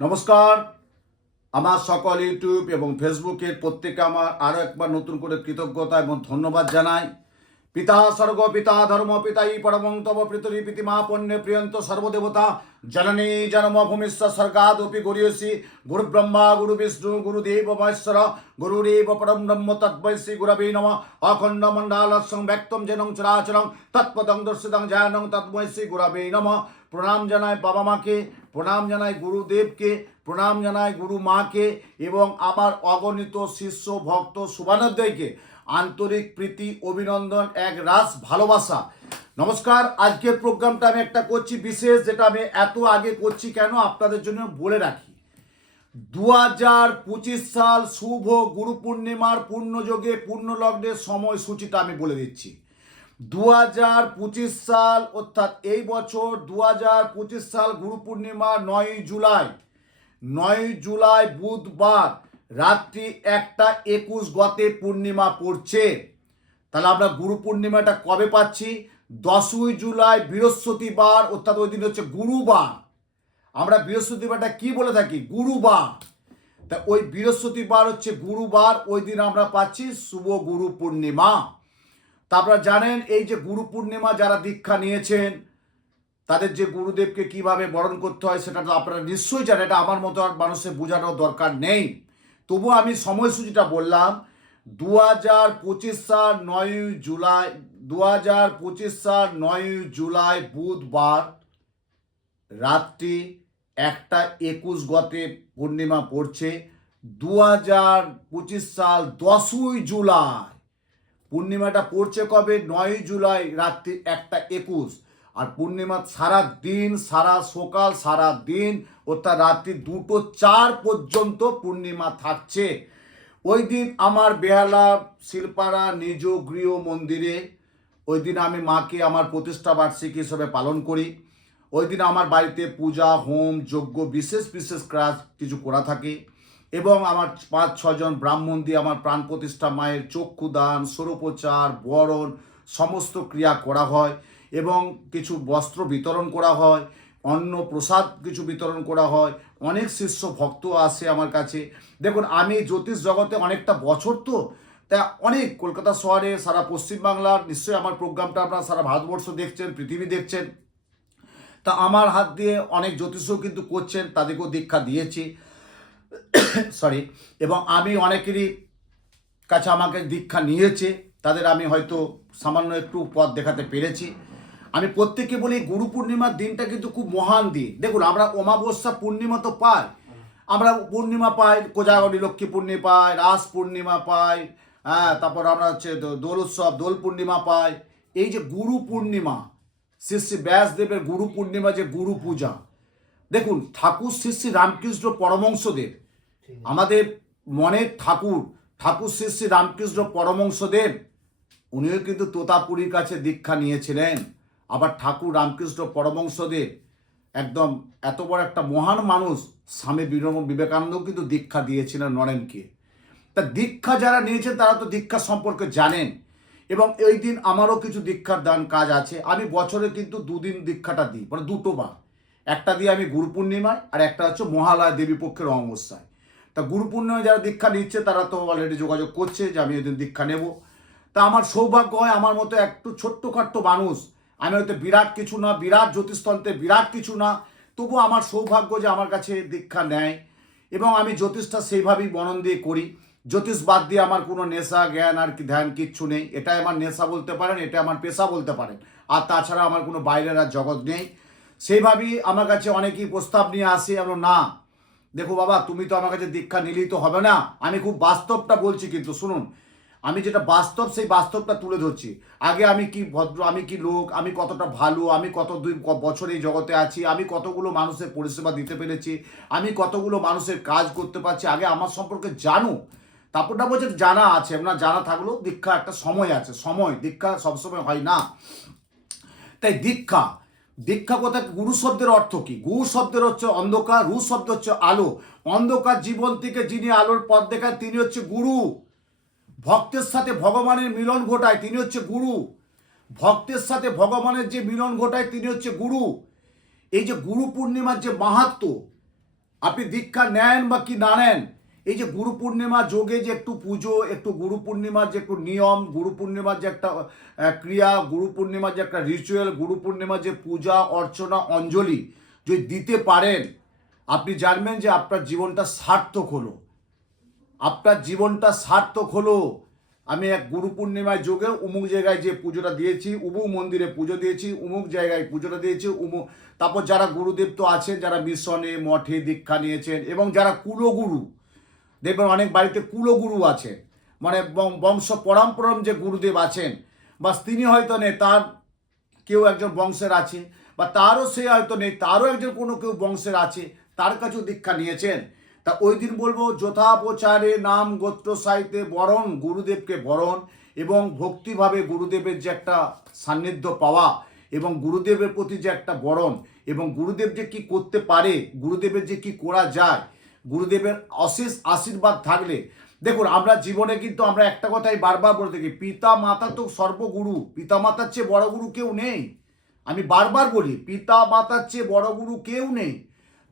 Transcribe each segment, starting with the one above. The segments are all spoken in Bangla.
নমস্কার। আমার সকল ইউটিউব এবং ফেসবুকের প্রত্যেকে আমার আরও একবার নতুন করে কৃতজ্ঞতা এবং ধন্যবাদ জানাই। পিতা স্বর্গ পিতা ধর্ম পিতাই পরমং তব পিতরি পিতিমা পণ্যে প্রিয়ন্ত সর্বদেবতা জননী জন্মভূমিশ্চ স্বর্গাদপি গরিয়সী গুরু ব্রহ্মা গুরু বিষ্ণু গুরুদেব মহেশ্বর গুরুরেব পরম ব্রহ্ম তদ্বৈ শ্রী গুরবে নমঃ। অখণ্ড মণ্ডলস্যং ব্যক্তম যেনং চরাচরং তৎপদং দর্শিতং জ্ঞানং তদ্বৈ শ্রী গুরবে নমঃ। প্রণাম জানাই বাবা মাকে, প্রণাম জানাই গুরুদেবকে, প্রণাম জানাই গুরু মাকে এবং আমার অগণিত শিষ্য ভক্ত শুভানুদ্দয়কে আন্তরিক প্রীতি অভিনন্দন, এক রাস ভালোবাসা। নমস্কার। আজকের প্রোগ্রামটা আমি একটা করছি বিশেষ, যেটা আমি এত আগে করছি কেন আপনাদের জন্য বলে রাখি। 2025 সাল শুভ গুরু পূর্ণিমার পূর্ণযোগে পূর্ণলগ্নের সময়সূচিটা আমি বলে দিচ্ছি। 2025 সাল অর্থাৎ এই বছর 2025 সাল গুরু পূর্ণিমা 9 জুলাই বুধবার রাত্রি 1:21 গতে পূর্ণিমা পড়ছে। তাহলে আমরা গুরু পূর্ণিমাটা কবে পাচ্ছি? 10ই জুলাই বৃহস্পতিবার, অর্থাৎ ওই দিন হচ্ছে গুরুবার। আমরা বৃহস্পতিবারটা কি বলে থাকি? গুরুবার। তা ওই বৃহস্পতিবার হচ্ছে গুরুবার, ওই দিন আমরা পাচ্ছি শুভ গুরু পূর্ণিমা। তা আপনারা জানেন এই যে গুরু পূর্ণিমা যারা দীক্ষা নিয়েছেন তাদের যে গুরুদেবকে কিভাবে বরণ করতে হয় সেটা তো আপনারা নিশ্চয়ই জানেন। এটা আমার মতো আর মানুষের বোঝানোর দরকার নেই। তবু আমি সময়সূচিটা বললাম। 2025 সাল 9 জুলাই বুধবার রাত্রি 1:21 গতে পূর্ণিমা পড়ছে। 2025 সাল 10ই জুলাই পূর্ণিমাটা পড়ছে কবে? 9 জুলাই রাত্রি 1:21। আর পূর্ণিমা সারা দিন, সারা সকাল, সারা দিন অর্থাৎ রাত্রি 2:04 পর্যন্ত পূর্ণিমা থাকছে। ওই দিন আমার বেহালা শিলপাড়া নিজ গৃহ মন্দিরে ওই দিন আমি মাকে আমার প্রতিষ্ঠা বার্ষিকী হিসেবে পালন করি। ওই দিন আমার বাড়িতে পূজা, হোম, যজ্ঞ, বিশেষ বিশেষ কাজ কিছু করা থাকে এবং আমার 5-6 জন ব্রাহ্মণ দিয়ে আমার প্রাণ প্রতিষ্ঠা মায়ের চক্ষুদান, স্বরূপচার, বরণ সমস্ত ক্রিয়া করা হয় এবং কিছু বস্ত্র বিতরণ করা হয়, অন্ন প্রসাদ কিছু বিতরণ করা হয়। অনেক শিষ্য ভক্ত আসে আমার কাছে। দেখুন, আমি জ্যোতিষ জগতে অনেকটা বছর তো, তা অনেক কলকাতা শহরে, সারা পশ্চিমবাংলার, নিশ্চয়ই আমার প্রোগ্রামটা আপনারা সারা ভারতবর্ষ দেখছেন, পৃথিবী দেখছেন। তা আমার হাত দিয়ে অনেক জ্যোতিষও কিন্তু করছেন, তাদেরকেও দীক্ষা দিয়েছি সরি। এবং আমি অনেকেরই কাছে আমাকে দীক্ষা নিয়েছে, তাদের আমি হয়তো সামান্য একটু পথ দেখাতে পেরেছি। আমি প্রত্যেককে বলি গুরু পূর্ণিমার দিনটা কিন্তু খুব মহান দিন। দেখুন, আমরা অমাবস্যা পূর্ণিমা তো পাই, আমরা পূর্ণিমা পাই, কোজাগরী লক্ষ্মী পূর্ণিমা পাই, রাস পূর্ণিমা পাই, হ্যাঁ, তারপর আমরা হচ্ছে দোল উৎসব, দোল পূর্ণিমা পাই। এই যে গুরু পূর্ণিমা, শ্রী শ্রী ব্যাসদেবের গুরু পূর্ণিমা, যে গুরু পূজা, দেখুন ঠাকুর শ্রী শ্রী রামকৃষ্ণ পরমহংসদেব, আমাদের মনের ঠাকুর, ঠাকুর শ্রী শ্রী রামকৃষ্ণ পরমহংসদেব, উনিও কিন্তু তোতাপুরীর কাছে দীক্ষা নিয়েছিলেন। আবার ঠাকুর রামকৃষ্ণ পরমহংসদেব একদম এত বড় একটা মহান মানুষ, স্বামী বিবেকানন্দ কিন্তু দীক্ষা দিয়েছিলেন নরেনকে। তা দীক্ষা যারা নিয়েছেন তারা তো দীক্ষা সম্পর্কে জানেন। এবং এই দিন আমারও কিছু দীক্ষার দান কাজ আছে। আমি বছরে কিন্তু 2 দিন দীক্ষাটা দিই, মানে 2টো বার। একটা দিয়ে আমি গুরু পূর্ণিমায়, আর একটা হচ্ছে মহালয়া দেবী পক্ষের অমাবস্যায়। তা গুরু পূর্ণিমায় যারা দীক্ষা নিচ্ছে তারা তো অলরেডি যোগাযোগ করছে যে আমি ওই দিন দীক্ষা নেব। তা আমার সৌভাগ্য হয়, আমার মতো একটু ছোট্টখাট্ট মানুষ, আমি হয়তো বিরাট কিছু না, বিরাট জ্যোতিষতন্ত্রে বিরাট কিছু না, তবু আমার সৌভাগ্য যে আমার কাছে দীক্ষা নেয়। এবং আমি জ্যোতিষটা সেইভাবেই বর্ণন দিয়ে করি। জ্যোতিষ বাদ দিয়ে আমার কোনো নেশা, জ্ঞান আর কি ধ্যান কিচ্ছু নেই। এটাই আমার নেশা বলতে পারেন, এটা আমার পেশা বলতে পারেন। আর তাছাড়া আমার কোনো বাইরের আর জগৎ নেই। সেইভাবেই আমার কাছে অনেকেই প্রস্তাব নিয়ে আসে, আমরা না, দেখো বাবা, তুমি তো আমার কাছে দীক্ষা নিলেই তো হবে না। আমি খুব বাস্তবটা বলছি, কিন্তু শুনুন, আমি যেটা বাস্তব সেই বাস্তবটা তুলে ধরছি। আগে আমি কি ভদ্র, আমি কি লোক, আমি কতটা ভালো, আমি কত বছর এই জগতে আছি, আমি কতগুলো মানুষের পরিষেবা দিতে পেরেছি, আমি কতগুলো মানুষের কাজ করতে পারছি, আগে আমার সম্পর্কে জানো। তারপরটা বলছে জানা আছে, না জানা থাকলেও দীক্ষা একটা সময় আছে, সময়, দীক্ষা সবসময় হয় না। তাই দীক্ষা, দীক্ষা কথা, গুরু শব্দের অর্থ কি? গুরু শব্দের হচ্ছে অন্ধকার, রু শব্দ হচ্ছে আলো। অন্ধকার জীবন থেকে যিনি আলোর পথ দেখান তিনি হচ্ছে গুরু। ভক্তের সাথে ভগবানের মিলন ঘটায় তিনি হচ্ছে গুরু। ভক্তের সাথে ভগবানের যে মিলন ঘটায় তিনি হচ্ছে গুরু। এই যে গুরু পূর্ণিমার যে মাহাত্ম্য, আপনি দীক্ষা নেন বা কি না নেন, এই যে গুরু পূর্ণিমা যোগে যে একটু পুজো, একটু গুরু পূর্ণিমার যে একটু নিয়ম, গুরু পূর্ণিমার যে একটা ক্রিয়া, গুরু পূর্ণিমার যে একটা রিচুয়াল, গুরু পূর্ণিমার যে পূজা অর্চনা অঞ্জলি যদি দিতে পারেন, আপনি জানবেন যে আপনার জীবনটা সার্থক হলো, আপনার জীবনটা সার্থক হলো। আমি এক গুরু পূর্ণিমায় যোগে উমুক জায়গায় যে পুজোটা দিয়েছি, উমুক মন্দিরে পুজো দিয়েছি, উমুক জায়গায় পুজোটা দিয়েছি, তারপর যারা গুরুদেব তো আছেন, যারা মিশনে মঠে দীক্ষা নিয়েছেন, এবং যারা কুলগুরু, দেখবেন অনেক বাড়িতে কুলগুরু আছে, মানে বংশ পরম্পরম যে গুরুদেব আছেন, বা তিনি হয়তো নেই, তার কেউ একজন বংশের আছে, বা তারও সে হয়তো নেই, তারও একজন কোনো কেউ বংশের আছে, তার কাছেও দীক্ষা নিয়েছেন। তা ওই দিন বলবো, যথাপচারে নাম গোত্র সাহিত্যে বরণ, গুরুদেবকে বরণ, এবং ভক্তিভাবে গুরুদেবের যে একটা সান্নিধ্য পাওয়া, এবং গুরুদেবের প্রতি যে একটা বরণ, এবং গুরুদেব যে কি করতে পারে, গুরুদেবের যে কি করা যায়, গুরুদেবের অশেষ আশীর্বাদ থাকলে, দেখুন আমরা জীবনে কিন্তু আমরা একটা কথাই বারবার বলে থাকি, পিতা মাতা তো সর্বগুরু, পিতা মাতার চেয়ে বড় গুরু কেউ নেই। আমি বারবার বলি, পিতা মাতার চেয়ে বড় গুরু কেউ নেই।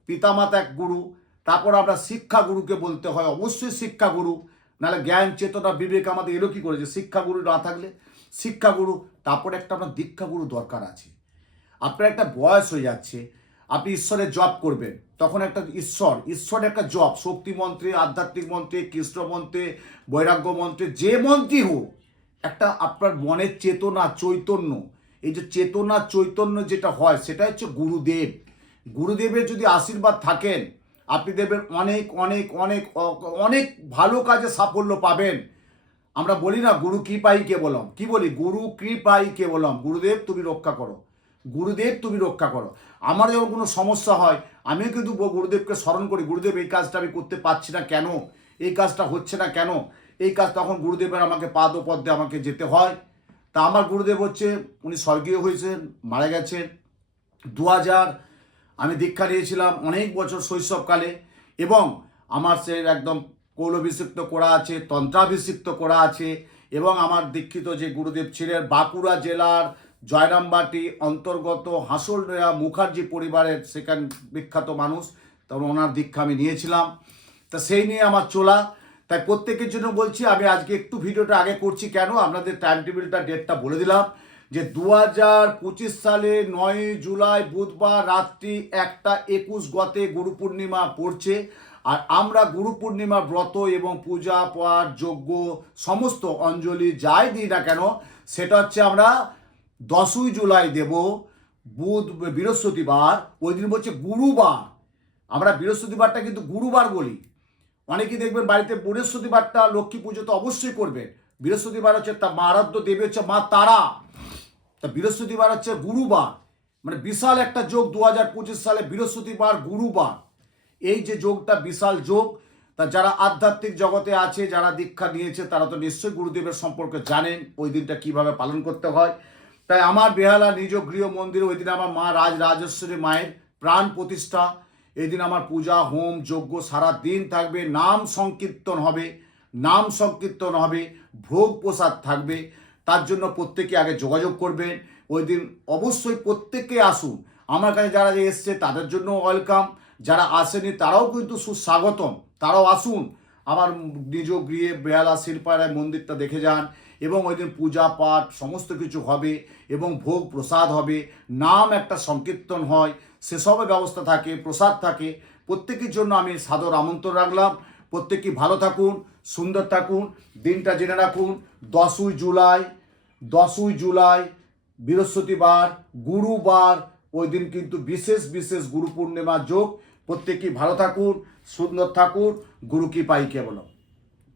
পিতা মাতা এক গুরু, তারপর আমরা শিক্ষা গুরুকে বলতে হয়, অবশ্যই শিক্ষা গুরু, নাহলে জ্ঞান চেতনা বিবেক আমাদের এলো কি করেছে, শিক্ষা গুরু না থাকলে। শিক্ষা গুরু, তারপর একটা আপনার দীক্ষা গুরু দরকার আছে। আপনার একটা বয়স হয়ে যাচ্ছে, আপনি ঈশ্বরের জপ করবেন, তখন একটা ঈশ্বরের একটা জপ, শক্তি মন্ত্রে, আধ্যাত্মিক মন্ত্রে, কৃষ্ণ মন্ত্রে, বৈরাগ্য মন্ত্রে, যে মন্ত্রই হোক, একটা আপনার মনের চেতনা চৈতন্য, এই যে চেতনা চৈতন্য যেটা হয়, সেটা হচ্ছে গুরুদেব। গুরুদেবের যদি আশীর্বাদ থাকেন, আপনি দেখবেন অনেক অনেক অনেক অনেক ভালো কাজে সাফল্য পাবেন। আমরা বলি না, গুরু কৃপাই কেবলম, কি বলি, গুরু কৃপাই কেবলম, গুরুদেব তুমি রক্ষা করো, গুরুদেব তুমি রক্ষা করো। আমার যখন কোনো সমস্যা হয়, আমিও কিন্তু গুরুদেবকে স্মরণ করি, গুরুদেব এই কাজটা আমি করতে পারছি না কেন, এই কাজটা হচ্ছে না কেন, এই কাজ, তখন গুরুদেবের আমাকে পাদপদ্মে আমাকে যেতে হয়। তা আমার গুরুদেব হচ্ছে, উনি স্বর্গীয় হয়েছেন, মারা গেছেন 2000, আমি দীক্ষা নিয়েছিলাম অনেক বছর শৈশবকালে, এবং আমার সে একদম কৌলভিষিক্ত করা আছে, তন্ত্রাভিষিক্ত করা আছে, এবং আমার দীক্ষিত যে গুরুদেব ছিলেন বাঁকুড়া জেলার জয়রামবাটি অন্তর্গত হাসলডোয়া মুখার্জি পরিবারের সেখান বিখ্যাত মানুষ, তখন ওনার দীক্ষা আমি নিয়েছিলাম। তা সেই নিয়ে আমার চলা, তাই প্রত্যেকের জন্য বলছি, আমি আজকে একটু ভিডিওটা আগে করছি কেন, আপনাদের টাইম টেবিলটা ডেটটা বলে দিলাম, যে 2025 সালে 9 জুলাই বুধবার রাত্রি 1:21 গতে গুরু পূর্ণিমা পড়ছে। আর আমরা গুরু পূর্ণিমা ব্রত এবং পূজা পাঠ যজ্ঞ সমস্ত অঞ্জলি যাই দিই না কেন, সেটা হচ্ছে আমরা 10ই জুলাই দেব, বৃহস্পতিবার, ওই দিন হচ্ছে গুরুবার। আমরা বৃহস্পতিবারটা কিন্তু গুরুবার বলি। অনেকেই দেখবেন বাড়িতে বৃহস্পতিবারটা লক্ষ্মী পুজো তো অবশ্যই করবেন, বৃহস্পতিবার হচ্ছে তা আরাধ্য দেবী হচ্ছে মা তারা, তা বৃহস্পতিবার হচ্ছে গুরুবার, মানে বিশাল একটা যোগ 2025 সালে বৃহস্পতিবার গুরুবার, এই যে যোগটা বিশাল যোগ। তা যারা আধ্যাত্মিক জগতে আছে, যারা দীক্ষা নিয়েছে, তারা তো নিশ্চয়ই গুরুদেবের সম্পর্কে জানেন, ওই দিনটা কিভাবে পালন করতে হয়। তাই আমার বেহালা নিজ গৃহ মন্দিরে ওই দিন আমার মা রাজরাজেশ্বরী মায়ের প্রাণ প্রতিষ্ঠা, এই দিন আমার পূজা হোম যজ্ঞ সারা দিন থাকবে, নাম সংকীর্তন হবে, নাম সংকীর্তন হবে, ভোগ প্রসাদ থাকবে। তার জন্য প্রত্যেকে আগে যোগাযোগ করবেন, ওই দিন অবশ্যই প্রত্যেকে আসুন। আমার কাছে যারা এসছে তাদের জন্য ওয়েলকাম, যারা আসেনি তারাও কিন্তু সুস্বাগতম, তারাও আসুন। আমার নিজ গৃহে বেহালা শিল্পারায় মন্দিরটা দেখে যান, এবং ওই দিন পূজা পাঠ সমস্ত কিছু হবে, এবং ভোগ প্রসাদ হবে, নাম একটা সংকীর্তন হয়, সেসবের ব্যবস্থা থাকে, প্রসাদ থাকে। প্রত্যেকের জন্য আমি সাদর আমন্ত্রণ রাখলাম। প্রত্যেকেই ভালো থাকুন, সুন্দর থাকুন। দিনটা জেনে রাখুন, 10ই জুলাই, 10ই জুলাই বৃহস্পতিবার গুরুবার, ওই দিন কিন্তু বিশেষ বিশেষ গুরু পূর্ণিমা যোগ। প্রত্যেকেই ভালো থাকুন, সুন্দর থাকুন, গুরু কি পাই কেবল।